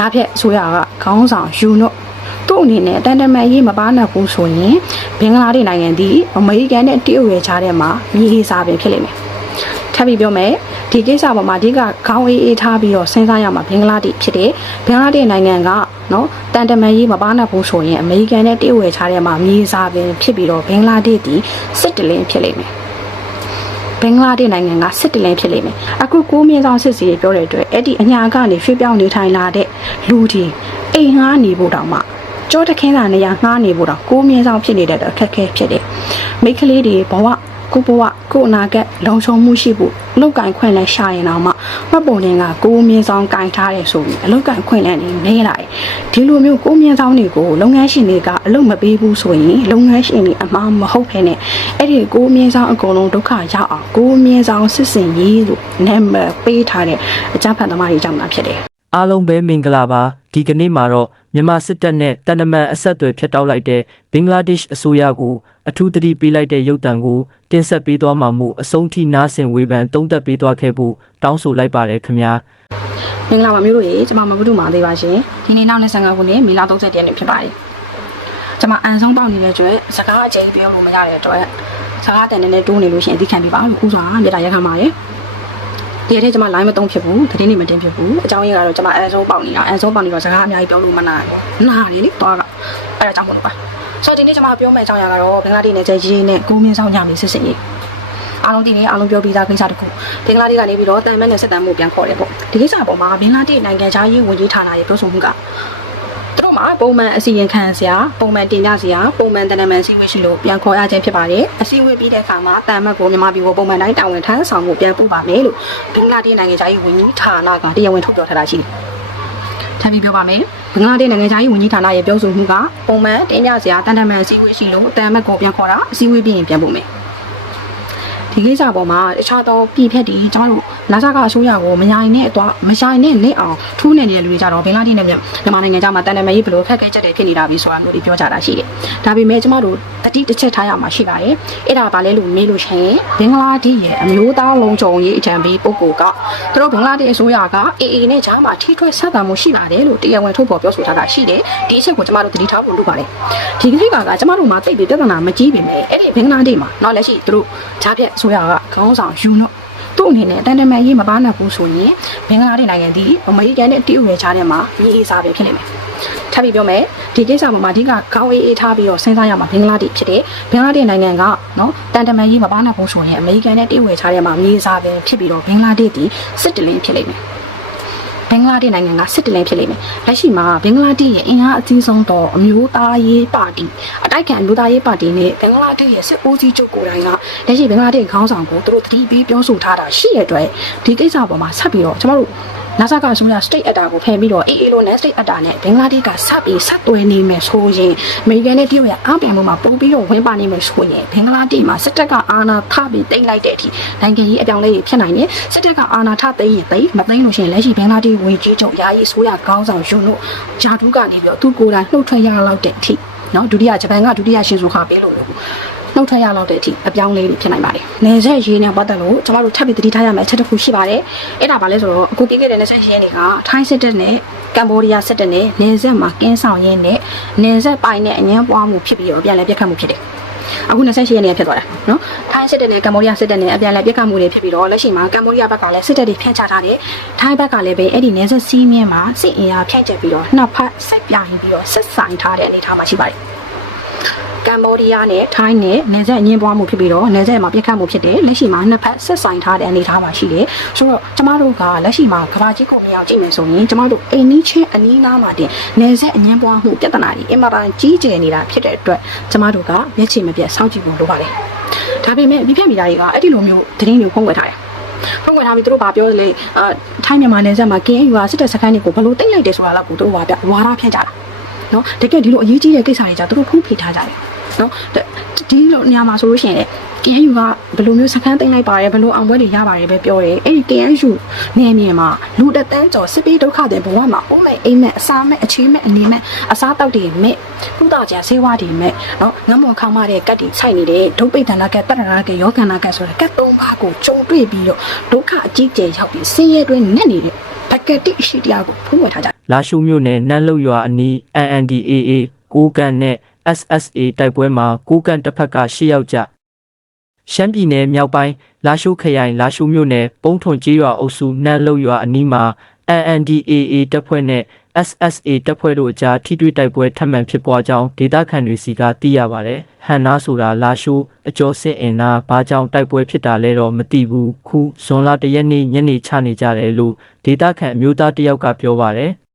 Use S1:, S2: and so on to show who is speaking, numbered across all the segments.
S1: ဂျားဖြက်အစိုးရကခေါင်းဆောင်ယူနို့သူ့အနေနဲ့တန်တမန်ရေးမပါနိုင်ဘူးဆိုရင်ဘင်္ဂလားဒေ့ရှ်နိုင်ငံဒီအမေရိကန်နဲ့တရုတ်ရဲ့ခြားထဲမှာမြေဟေးစားပင်ဖြစ်လိမ့်မယ်ထပ်ပြီးပြောမယ်ဒီကိစ္စပေါ်မှာအဓိကခေါင်းအေးအေးထားပြီးတော့စဉ်းစားရမှာဘင်္ဂလားဒေ့ရှ်ဖြစ်တယ်ဘင်္ဂလားဒေ့ရှ်နိုင်ငံကနော်တန်တမန်ရေးမပါနိုင်ဘူးဆိုရင်အမေရိကန်နဲ့တရုတ်ရဲ့ခြားထဲမှာမြေဟေးစားပင်ဖြစ်ပြီးတော့ဘင်္ဂလားဒေ့ရှ်ဒီစစ်တလင်းဖြစ်လိမ့်မယ် ဘင်္ဂလားဒေ့ရှ်နိုင်ငံကစစ်တလင်းဖြစ်လိမ့်မယ်အခုကိုမြင့်ဆောင်စစ်စီတွေပြောတဲ့အတွက်အဲ့ဒီအညာကနေရွှေ့ပြောင်းနေထိုင်လာတဲ့လူတွေအိမ်ငှားနေဖို့တောင်မှကြောတခင်းတာနေရာငှားနေဖို့တောင်ကိုမြင့်ဆောင်ဖြစ်နေတဲ့အတွက်အခက်အခဲဖြစ်တယ်မိန်းကလေးတွေဘဝ ကိုဘဝကိုအနာဂတ်လုံခြုံမှုရှိဖို့အလောက်ကင်ခွင့်လဲရှာရင်တော့မှမှတ်ပုံတင်ကကိုမြင့်ဆောင်ကင်ထားတယ်ဆိုပြီးအလောက်ကင်ခွင့်လဲနေနေလာတယ်ဒီလိုမျိုးကိုမြင့်ဆောင်တွေကိုလုပ်ငန်းရှင်တွေကအလုပ်မပေးဘူးဆိုရင်လုပ်ငန်းရှင်တွေအမှားမဟုတ်ဖ ೇನೆ အဲ့ဒီကိုမြင့်ဆောင်အကုန်လုံးဒုက္ခရောက်အောင်ကိုမြင့်ဆောင်စစ်စင်ရေးလို့နာမည်ပေးထားတဲ့အကြမ်းဖက်သမားတွေကြောင့်လာဖြစ်တယ်
S2: အားလုံးပဲမင်္ဂလာပါဒီကနေ့မှာတော့မြန်မာစစ်တပ်နဲ့တန်တမန်အဆက်အသွယ်ဖျက်တောက်လိုက်တဲ့ဘင်္ဂလားဒေ့ရှ်အစိုးရကို အထူးသတိပေးလိုက်တဲ့ရုပ်တံကိုတင်ဆက်ပေးသွားမှာမို့အဆုံးထိနားဆင်ဝေဖန်တုံးသက်ပေးသွားခဲ့ဖို့တောင်းဆိုလိုက်ပါတယ်ခင်ဗျာ
S1: မင်္ဂလာပါမျိုးတို့ရေကျွန်မမကုတုမာသေးပါရှင်ဒီနေ့နောက်25ခုနှစ်မေလ30ရက်နေ့ဖြစ်ပါတယ်ကျွန်မအန်ဆုံးပေါက်နေတဲ့အတွက်စကားအကျဉ်းပြောလို့မရတဲ့အတွက်စကားတန်တဲ့နဲ့တိုးနေလို့ရှိရင်အသိခံပြပါလို့ခုစွာမြေတားရက်ခံပါတယ်ဒီရက်ထဲကျွန်မ line မသုံးဖြစ်ဘူးသတင်းတွေမတင်ဖြစ်ဘူးအကြောင်းရင်းကတော့ကျွန်မအန်ဆုံးပေါက်နေတာအန်ဆုံးပေါက်နေတော့စကားအများကြီးပြောလို့မနာနားလေလေတော့ကအဲ့ဒါကြောင့်မလို့ပါ ဆိုတော့ဒီနေ့ကျွန်မပြောမယ့်အကြောင်းအရာကတော့ဘင်္ဂလားဒေ့ရှ်နဲ့ဂျေကြီးနဲ့ကိုမင်းဆောင်ကြမယ်စစ်စစ်ရေးအားလုံးဒီနေ့အားလုံးပြောပြီးသားကိစ္စတစ်ခုဘင်္ဂလားဒေ့ရှ်ကနေပြီးတော့တန်မန်နဲ့စစ်တမ်းမှုပြန်ခေါ်တယ်ပေါ့ဒီကိစ္စပေါ်မှာဘင်္ဂလားဒေ့ရှ်နိုင်ငံခြားရေးဝန်ကြီးဌာနရဲ့ပြောဆိုမှုကသူတို့မှာပုံမှန်အစီရင်ခံစရာပုံမှန်တင်ပြစရာပုံမှန်တန်တမန်စီဝေးရှိလို့ပြန်ခေါ်ရခြင်းဖြစ်ပါတယ်အစီအဝေးပြီးတဲ့အခါမှာတန်မတ်ကိုမြန်မာပြည်ကိုပုံမှန်တိုင်းတာဝန်ထမ်းဆောင်မှုပြန်ပို့ပါမယ်လို့ဘင်္ဂလားဒေ့ရှ်နိုင်ငံခြားရေးဝန်ကြီးဌာနကတရားဝင်ထုတ်ပြောထားတာရှိတယ် ထပ်ပြီးပြောပါမယ်ဘင်္ဂလားဒေ့ရှ်နိုင်ငံခြားရေးဝန်ကြီးဌာနရဲ့ပြောဆိုမှုကပုံမှန်တင်ပြစရာတန်တမန်အစည်းအဝေးရှိလို့တန်မတ်ကိုပြန်ခေါ်တာအစည်းအဝေးပြီးရင်ပြန်ပို့မယ် ဒီကိစ္စပေါ်မှာတခြားသောပြည်ဖြတ်တွေကျွန်တော်တို့လာစားကအစိုးရကိုမရိုင်နဲ့အတော့မရိုင်နဲ့လက်အောင်ထူးနေနေတဲ့လူတွေကြတော့ဘင်္ဂလားဒေ့ရှ်နဲ့မြန်မာနိုင်ငံကြားမှာတန်တမာရေးဘယ်လိုခက်ခဲချက်တွေဖြစ်နေတာပြီဆိုတာမျိုးတွေပြောကြတာရှိတယ်။ဒါပေမဲ့ကျွန်တော်တို့တတိတစ်ချက်ထားရမှာရှိပါတယ်။အဲ့ဒါဘာလဲလို့မေးလို့ရှိရင်ဘင်္ဂလားဒေ့ရှ်ရဲ့အမျိုးသားလုံးချုံရေးအကြံပေးပုဂ္ဂိုလ်ကသူတို့ဘင်္ဂလားဒေ့ရှ်အစိုးရက AA နဲ့ကြားမှာထိထွေးဆက်ဆံမှုရှိပါတယ်လို့တရားဝင်ထုတ်ဖော်ပြောဆိုထားတာရှိတယ်။ဒီအချက်ကိုကျွန်တော်တို့သတိထားဖို့လုပ်ပါတယ်။ဒီကိစ္စကကျွန်တော်တို့မှာတိတ်ပြီးပြဿနာမကြီးပေမဲ့အဲ့ဒီဘင်္ဂလားဒေ့ရှ်မှာတော့လက်ရှိသူတို့ဂျားဖြက်အစိုးရကခေါင်းဆောင်ယူနို့သူ့အနေနဲ့တန်တမန်ရေးမပါနိုင်ဘူးဆိုရင်ဘင်္ဂလားဒေ့ရှ်နိုင်ငံဒီအမေရိကန်နဲ့တရုတ်ရဲ့ခြားထဲမှာမြေအေးစားပဲဖြစ်နေမယ်။ထပ်ပြီးပြောမယ်ဒီကိစ္စမှာအဓိကခေါင်းအေးအေးထားပြီးတော့စဉ်းစားရမှာဘင်္ဂလားဒေ့ရှ်ဖြစ်တယ်။ဘင်္ဂလားဒေ့ရှ်နိုင်ငံကနော်တန်တမန်ရေးမပါနိုင်ဘူးဆိုရင်အမေရိကန်နဲ့တရုတ်ရဲ့ခြားထဲမှာမြေအေးစားပဲဖြစ်ပြီးတော့ဘင်္ဂလားဒေ့ရှ်ဒီစစ်တလင်းဖြစ်လိမ့်မယ်။ဘ င်္ဂလားဒေ့ရှ်နိုင်ငံကစစ်တလင်းဖြစ်လိမ့်မယ်။လက်ရှိမှာဘင်္ဂလားဒေ့ရှ်ရဲ့အင်အားအကြီးဆုံးသောအမျိုးသားရေးပါတီအတိုက်ခံအမျိုးသားရေးပါတီနဲ့ဘင်္ဂလားဒေ့ရှ်ရဲ့စစ်ဦးစီးချုပ်ကိုယ်တိုင်ကလက်ရှိဘင်္ဂလားဒေ့ရှ်ခေါင်းဆောင်ကိုသူတို့တတိပေးပြောဆိုထားတာရှိရတဲ့အတွက်ဒီကိစ္စပေါ်မှာဆက်ပြီးတော့ကျွန်တော်တို့ နာဆာကအစိုးရ state actor ကိုဖယ်ပြီးတော့ AA လို့ net state actor နဲ့ဘင်္ဂလားဒေ့ရှ်ကဆက်ပြီးဆက်သွယ်နေမယ်ဆိုရင်အမေရိကန်နဲ့တရုတ်ရဲ့အားပြိုင်မှုမှာပုံပြီးတော့ဝင်ပါနေမယ်ဆိုရင်ဘင်္ဂလားဒေ့ရှ်မှာစစ်တပ်ကအာဏာထပြီးတိမ့်လိုက်တဲ့အထိနိုင်ငံကြီးအပြောင်းလဲတွေဖြစ်နိုင်တယ်စစ်တပ်ကအာဏာထသိမ်းရင်သိမ်းမသိမ်းလို့ရှိရင်လက်ရှိဘင်္ဂလားဒေ့ရှ်ဝင်ကြီးချုပ်ယာယီအစိုးရခေါင်းဆောင်ယွန်းတို့ဂျာဒူးကနေပြီးတော့သူကိုယ်တိုင်နှုတ်ထွက်ရလောက်တဲ့အထိနော်ဒုတိယဂျပန်ကဒုတိယရှင်ဆိုခါပေးလို့လို့ နှုတ်ထွက်ရလောက်တဲ့အထိအပြောင်းလဲတွေဖြစ်နိုင်ပါတယ်။နေဆက်ရေးနဲ့ပတ်သက်လို့ကျွန်တော်တို့ထပ်ပြီးတတိထားရမယ်အချက်တစ်ခုရှိပါတယ်။အဲ့ဒါဘာလဲဆိုတော့အခုပြီးခဲ့တဲ့နေဆက်ရေးတွေကထိုင်းစစ်တပ်နဲ့ကမ္ဘောဒီးယားစစ်တပ်နဲ့နေဆက်မှာကင်းဆောင်ရင်းနဲ့နေဆက်ပိုင်နဲ့အငင်းပွားမှုဖြစ်ပြီးတော့ပြန်လဲပြတ်ခတ်မှုဖြစ်တယ်။အခု28ရက်နေ့ဖြစ်သွားတာနော်ထိုင်းစစ်တပ်နဲ့ကမ္ဘောဒီးယားစစ်တပ်နဲ့အပြန်အလှန်ပြစ်ခတ်မှုတွေဖြစ်ပြီးတော့လက်ရှိမှာကမ္ဘောဒီးယားဘက်ကလည်းစစ်တပ်တွေဖျက်ချထားတယ်ထိုင်းဘက်ကလည်းပဲအဲ့ဒီနေဆက်စီးမြင်းမှာစစ်အင်အားဖျက်ချက်ပြီးတော့နှစ်ဖက်ဆက်ပြိုင်ပြီးတော့ဆက်ဆိုင်ထားတဲ့အနေအထားမှာရှိပါတယ် ကမ္ဘောဒီးယားနဲ့ထိုင်းနဲ့နေဆက်အငင်းပွားမှုဖြစ်ပြီးတော့နေဆက်မှာပြစ်ခတ်မှုဖြစ်တယ်လက်ရှိမှာနှစ်ဖက်ဆက်ဆိုင်ထားတဲ့အနေအထားမှာရှိတယ်ဆိုတော့ကျမတို့ကလက်ရှိမှာကဘာကြီးကိုမရောက်ကြည့်မယ်ဆိုရင်ကျမတို့အိမ်နီးချင်းအနီးနားမှာတင်နေဆက်အငင်းပွားမှုပြဿနာတွေအင်မတန်ကြီးကျယ်နေတာဖြစ်တဲ့အတွက်ကျမတို့ကမျက်ခြေမပြတ်စောင့်ကြည့်ဖို့လိုပါတယ်ဒါပေမဲ့မိဖက်မိသားတွေကအဲ့ဒီလိုမျိုးသတင်းတွေကိုဖုံးကွယ်ထားတယ်ဖုံးကွယ်ထားပြီးသူတို့ဗာပြောလေအာထိုင်းမြန်မာနယ်စပ်မှာ KNU ကစစ်တပ်စခန်းတွေကိုဘယ်လိုတိတ်လိုက်တယ်ဆိုတာတော့ကိုသူတို့ဗာပြဝါရဖြန့်ကြတာနော်တကယ်ဒီလိုအရေးကြီးတဲ့ကိစ္စတွေကြသူတို့ဖုံးဖိထားကြတယ် နော်ဒီလိုနေရာမှာဆိုလို့ရှိရင် KNU ကဘယ်လိုမျိုးစခန်းသိမ်းလိုက်ပါတယ်ဘယ်လိုအောင်ပွဲတွေရပါတယ်ပဲပြောတယ်အဲ့ဒီ KNU နေမြေမှာလူတသန်းကျော်စစ်ပေးဒုက္ခတွေဘဝမှာအိုးမဲ့အိမ်မဲ့အစားမဲ့အခြေမဲ့အနေမဲ့အစားတောက်တွေမဲ့ကုသကြဆေးဝါးတွေမဲ့နော်ငမွန်ခေါင်းမတဲ့ကတ်တွေဆိုင်နေတဲ့ဒုပိတ်တန်လာကတ်တရနာကတ်ယောဂန္နာကတ်ဆိုတဲ့ကတ်သုံးပါးကိုကြုံတွေ့ပြီးတော့ဒုက္ခအကြီးကျယ်ရောက်ပြီးဆင်းရဲတွင်းနဲ့နေတဲ့ဘက်ကတိရှိတရားကိုဖုံးဝယ်ထားကြတယ်
S2: လာရှုမြို့နယ်နန်းလုတ်ရွာအနီး NNDAA ကိုးကန်နဲ့ SSA တိုက်ပွဲမှာကိုးကန်တစ်ဖက်က၈ယောက်ကြရှမ်းပြည်နယ်မြောက်ပိုင်းလာရှုခရိုင်လာရှုမြို့နယ်ပုံထွန်ကြီးရွာအုပ်စုနန်းလုတ်ရွာအနီးမှာ NNDAA တပ်ဖွဲ့နဲ့ SSA တပ်ဖွဲ့တို့အကြားထိတွေ့တိုက်ပွဲထပ်မံဖြစ်ပွားကြောင်းဒေသခံတွေစီကသိရပါတယ်။ဟန်နာဆိုတာလာရှိုးအကျော်စစ်အင်နာဘာကြောင့်တိုက်ပွဲဖြစ်တာလဲတော့မသိဘူး။ခုဇွန်လတရက်နေ့ညနေချနေကြတယ်လို့ဒေသခံအမျိုးသားတစ်ယောက်ကပြောပါတယ်။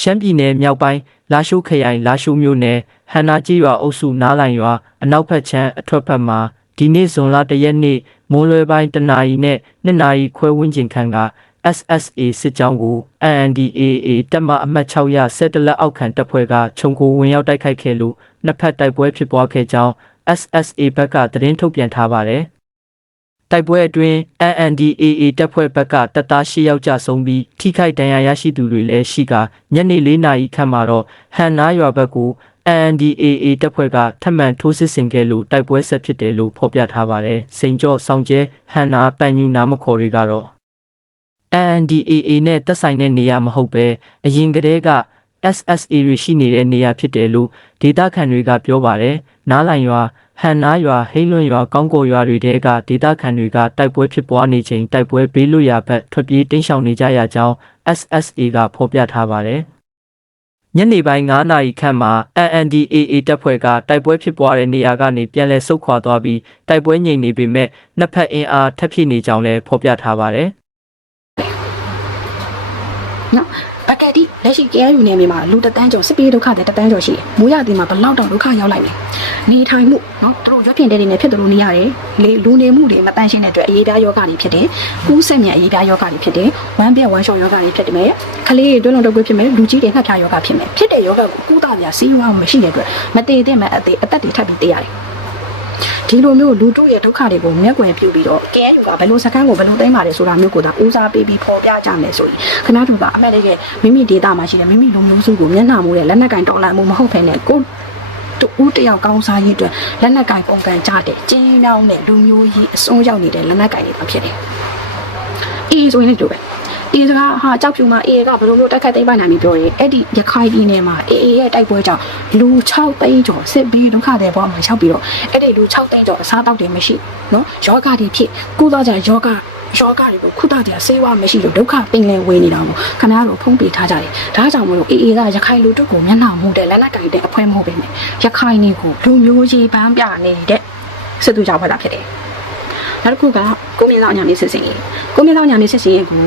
S2: ရှမ်းပြည်နယ်မြောက်ပိုင်းလာရှိုးခရိုင်လာရှိုးမြို့နယ်ဟန်နာကြီးရွာအုပ်စုနားလိုင်ရွာအနောက်ဘက်ခြမ်းအထွက်ဘက်မှာဒီနေ့ဇွန်လတရက်နေ့မိုးလွယ်ပိုင်းတနာရီနဲ့နှစ်နာရီခွဲဝန်းကျင်ခန့်က SSA စစ်ကြောင်းကို NDAA တပ်မအမှတ်6ရစစ်တလက်အောက်ခံတပ်ဖွဲ့ကခြုံကိုဝင်ရောက်တိုက်ခိုက်ခဲ့လို့နှစ်ဖက်တိုက်ပွဲဖြစ်ပွားခဲ့ကြောင်း SSA ဘက်ကသတင်းထုတ်ပြန်ထားပါတယ်။ တိုက်ပွဲအတွင်း NNDAA တပ်ဖွဲ့ဘက်ကတပ်သား၈ယောက်ကြဆုံးပြီးထိခိုက်ဒဏ်ရာရရှိသူတွေလည်းရှိကညနေ၄နာရီခန့်မှာတော့ဟန်နာရွာဘက်ကို NDAA တပ်ဖွဲ့ကထပ်မံထိုးစစ်ဆင်ခဲ့လို့တိုက်ပွဲဆက်ဖြစ်တယ်လို့ဖော်ပြထားပါတယ်။စိန်ကြော့ဆောင်ကျဲဟန်နာပန်ယူနာမခေါ်တွေကတော့ NDAA နဲ့တက်ဆိုင်တဲ့နေရာမဟုတ်ပဲအရင်ကတည်းက SSA တွေရှိနေတဲ့နေရာဖြစ်တယ်လို့ဒေတာခန်တွေကပြောပါတယ်။နားလိုင်ရွာဟန်နာရွာဟိလွန်ရွာကောင်းကော်ရွာတွေတဲကဒေတာခန်တွေကတိုက်ပွဲဖြစ်ပွားနေချိန်တိုက်ပွဲဘေးလွတ်ရာဘက်ထွက်ပြေးတိမ်းရှောင်နေကြရကြောင်း SSA ကဖော်ပြထားပါတယ်။ညနေပိုင်း9နာရီခန့်မှာ NNDAA တပ်ဖွဲ့ကတိုက်ပွဲဖြစ်ပွားတဲ့နေရာကနေပြန်လည်ဆုတ်ခွာသွားပြီးတိုက်ပွဲငြိမ်နေပေမဲ့နှစ်ဖက်အင်အားထပ်ဖြစ်နေကြောင်းလည်းဖော်ပြထားပါတယ်။
S1: နော် ဘကက်တီလက်ရှိ KRU နယ်မြေမှာလူတတန်းကျော်စစ်ပြေးဒုက္ခတွေတတန်းကျော်ရှိတယ်။မိုးရသည်မှာဘလောက်တောင်ဒုက္ခရောက်လိုက်လဲ။နေထိုင်မှုနော်သူတို့ရွက်ပြင်တဲ့တွေနဲ့ဖြစ်တယ်လို့နေရတယ်။လေလူနေမှုတွေမတန့်ရှင်းတဲ့အတွက်အရေးပြားယောဂတွေဖြစ်တယ်။ကူးဆက်မြန်အရေးပြားယောဂတွေဖြစ်တယ်။ဝမ်းပြက်ဝမ်းလျှော်ယောဂတွေဖြစ်တယ်မယ်။ခလေးတွေတွန်းလုံးတုပ်ကွေးဖြစ်မယ်။လူကြီးတွေငှက်ဖျားယောဂဖြစ်မယ်။ဖြစ်တဲ့ယောဂကိုကုသပြစီးရွာမရှိတဲ့အတွက်မတည်တဲ့မဲ့အသေးအသက်တွေထပ်ပြီးတေးရတယ်။ ဒီလိုမျိုးလူတို့ရဲ့ဒုက္ခတွေကိုမျက်ကွယ်ပြုပြီးတော့ KNU ကဘယ်လိုစကန်းကိုဘယ်လိုသိမ်းပါတယ်ဆိုတာမျိုးကိုသာဦးစားပေးပြီးပေါ်ပြကြမယ်ဆိုရင်ခဏတို့ကအမှန်တကယ်မိမိဒေတာမှာရှိတဲ့မိမိလူမျိုးစုကိုမျက်နှာမူတဲ့လက်နက်ကင်တော်လှန်မှုမဟုတ်ဘဲနဲ့ကိုတူတယောက်ကောင်းစားရေးအတွက်လက်နက်ကင်ပုံကံကြတဲ့ကျင်းမြောင်းတဲ့လူမျိုးကြီးအစွန်းရောက်နေတဲ့လက်နက်ကင်တွေပါဖြစ်တယ်။အေးဆိုရင်လည်းတို့ပဲ အေးစကားဟာကြောက်ဖြူမှာအေးကဘယ်လိုမျိုးတက်ခတ်သိမ်းပိုက်နိုင်ပြီပြောရင်အဲ့ဒီရခိုင်ပြည်နယ်မှာအေးအေးရဲ့တိုက်ပွဲကြောင့်လူ6သိန်းကျော်စစ်ပြီးဒုက္ခတွေပေါ်မှာရောက်ပြီးတော့အဲ့ဒီလူ6သိန်းကျော်အစားတောက်တွေမရှိနော်ယောဂတွေဖြစ်ကုသကြယောဂယောဂတွေကိုခုတကြဆေးဝါးမရှိလို့ဒုက္ခပင်လယ်ဝေးနေတာကိုခဏတော့ဖုံးပေးထားကြတယ်ဒါကြောင့်မလို့အေးအေးကရခိုင်လူတို့ကိုမျက်နှာမူတဲ့လက်နက်ကင်တဲ့အဖွဲမဟုတ်ပဲနဲ့ရခိုင်တွေကိုလူမျိုးရေးပန်းပြနေတဲ့စစ်သူကြောင့်ပဲတာဖြစ်တယ်နောက်တစ်ခုကကိုမြင့်ဆောင်ညာမင်းစစ်စင်ရေးကိုမြင့်ဆောင်ညာမင်းစစ်စင်ရေးကို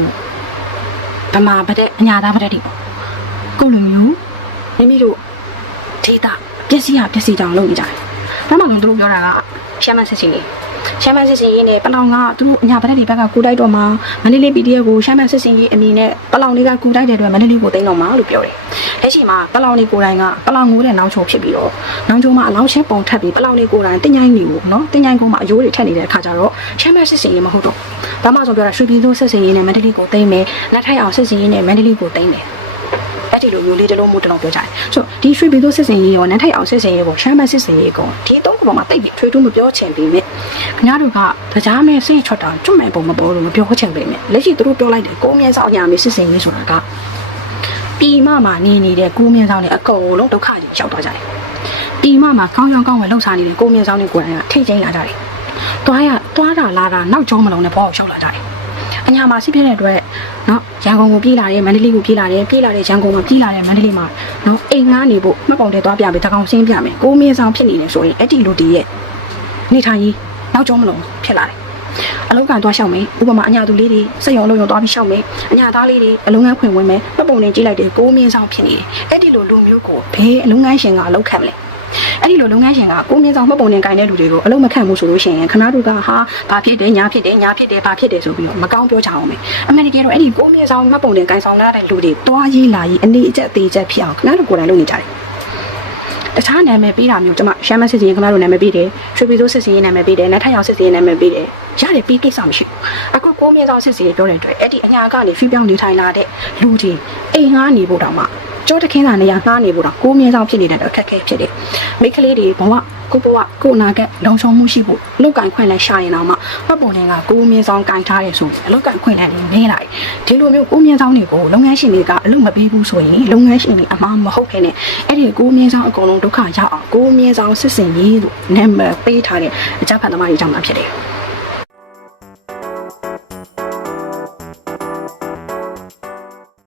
S1: ဗမာဗတဲ့အညာသားဗတဲ့ဒီပေါ့ကိုလူမျိုးမိမိတို့ဒေတာပစ္စည်းဟာပစ္စည်းတောင်လုပ်နေကြတယ်ဘာမှမလို့တို့ပြောတာကရှမ်းမစစ်စင် ရေးရှမ်းမစစ်စင်ရေးနဲ့ပလောင်ကသူတို့အညာဗတဲ့ဒီဘက်ကကူတိုက်တော့မှာမန္တလေး PDF ကိုရှမ်းမစစ်စင်ရေးအမည်နဲ့ပလောင်တွေကကူတိုက်တဲ့အတွက်မန္တလေးကိုတင်တော့မှာလို့ပြောတယ်လက်ရှိမှာပလောင်တွေကိုယ်တိုင်ကပလောင်ငိုးတဲ့နောင်ချုံဖြစ်ပြီးတော့နောင်ချုံမှာအလောင်းရှင်းပုံထပ်ပြီးပလောင်တွေကိုယ်တိုင်တင်ញိုင်းနေကိုနော်တင်ញိုင်းကုန်းမှာအယိုးတွေထက်နေတဲ့အခါကျတော့ရှမ်းမစစ်စင်ရေးမဟုတ်တော့ဘာမှဆိုပြောတာရွှေပြည်သူစစ်စင်ရေးနဲ့မန္တလေးကိုတင်မယ်လက်ထိုက်အောင်စစ်စင်ရေးနဲ့မန္တလေးကိုတင်မယ်အဲ့ ဒီလိုမျိုးလေးတစ်လုံးမို့တစ်လုံးပြောကြတယ်ဆိုဒီရွှေပြည်သူစစ်စင်ရေးရောနန်းထိုက်အောင်စစ်စင်ရေးကိုရှမ်းမစစ်စင်ရေးကိုဒီသုံးခုပေါ်မှာတိတ်ပြီးထွေးထူးမပြောချင်ပေမဲ့ခင်ဗျားတို့ကတရားမဲ့စိတ်ချွတ်တာကျွတ်မဲ့ပုံမပေါ်လို့မပြောချင်ပေမဲ့လက်ရှိသူတို့ပြောလိုက်တယ်ကိုမြင့်ဆောင်ညာမေစစ်စင်ရေးဆိုတာကပြည်မမှာနေနေတဲ့ကိုမြင့်ဆောင်တွေအကုန်လုံးဒုက္ခကြီးရောက်သွားကြတယ်ပြည်မမှာကောင်းရောင်းကောင်းဝယ်လှုပ်ရှားနေတဲ့ကိုမြင့်ဆောင်တွေကိုယ်တိုင်ကထိတ်ချင်းလာကြတယ်တွားရတွားတာလာတာနောက်ကျောမလုံးနဲ့ဘောကိုရှောက်လာကြတယ် အညာမှာစစ်ဖြစ်တဲ့အတွက်နော်ရန်ကုန်ကိုပြေးလာတယ်မန္တလေးကိုပြေးလာတယ်ပြေးလာတဲ့ရန်ကုန်မှာပြေးလာတဲ့မန္တလေးမှာနော်အိမ်ငားနေဖို့မှတ်ပုံတဲ့သွားပြမယ်တကောင်ရှင်းပြမယ်ကိုမင်းဆောင်ဖြစ်နေတယ်ဆိုရင်အဲ့ဒီလူတီရဲ့နေထိုင်ရေးနောက်ကျောမလုံးဖြစ်လာတယ်အလုံးကန်သွားရှောက်မယ်ဥပမာအညာသူလေးတွေစက်ရုံလုံးရုံသွားပြီးရှောက်မယ်အညာသားလေးတွေအလုံးငန်းခွင်ဝင်မယ်မှတ်ပုံတင်ကြည့်လိုက်တယ်ကိုမင်းဆောင်ဖြစ်နေတယ်အဲ့ဒီလိုလူမျိုးကိုဘယ်အလုံးငန်းရှင်ကအလုံးခံမလဲ အဲ့ဒီလိုလုပ်ငန်းရှင်ကကိုမြင့်ဆောင်မှတ်ပုံတင်ကင်တဲ့လူတွေကိုအလုံးမခံဘူးဆိုလို့ရှိရင်ခဏတို့ကဟာဘာဖြစ်တယ်ညာဖြစ်တယ်ညာဖြစ်တယ်ဘာဖြစ်တယ်ဆိုပြီးတော့မကောင်းပြောချအောင်မယ်အမေရိကန်တော့အဲ့ဒီကိုမြင့်ဆောင်မှတ်ပုံတင်ကင်ဆောင်လာတဲ့လူတွေတွားရေးလာရေးအနေအကျက်အသေးချက်ဖြစ်အောင်ခဏတို့ကိုယ်တိုင်လုပ်နေကြတယ်တခြားနာမည်ပေးတာမျိုးကျွန်မရှမ်းမစစ်စင်ရင်ခင်ဗျားတို့နာမည်ပေးတယ်ရွှေပြည်သိုးစစ်စင်ရင်နာမည်ပေးတယ်နတ်ထရောင်စစ်စင်ရင်နာမည်ပေးတယ်ရတယ်ပြီးကိစ္စမရှိဘူးအခုကိုမြင့်ဆောင်စစ်စင်ရင်ပြောတဲ့အတွက်အဲ့ဒီအညာကနေဖိပြောင်းနေထိုင်လာတဲ့လူတွေအိမ်ငှားနေဖို့တောင်မှ ကြောတခင်းတာနေရာငှားနေဖို့တော့ကိုမြင်းဆောင်ဖြစ်နေတဲ့တော့အခက်အခဲဖြစ်တယ်မိန်းကလေးတွေဘဝကိုဘဝကိုနာကလုံဆောင်မှုရှိဖို့လုတ်ကင်ခွင့်လဲရှာရင်တော့မှပတ်ပုံတွေကကိုမြင်းဆောင်ကင်ထားရဆိုရင်အလုတ်ကင်ခွင့်လဲနေနေလိုက်ဒီလိုမျိုးကိုမြင်းဆောင်တွေကိုလုပ်ငန်းရှင်တွေကအလုပ်မပေးဘူးဆိုရင်လုပ်ငန်းရှင်တွေအမှားမဟုတ်ခဲနဲ့အဲ့ဒီကိုမြင်းဆောင်အကုန်လုံးဒုက္ခရောက်အောင်ကိုမြင်းဆောင်စစ်စင်ရေးလို့နာမည်ပေးထားတဲ့အကြမ်းဖက်သမားတွေကြောင့်မှဖြစ်တယ်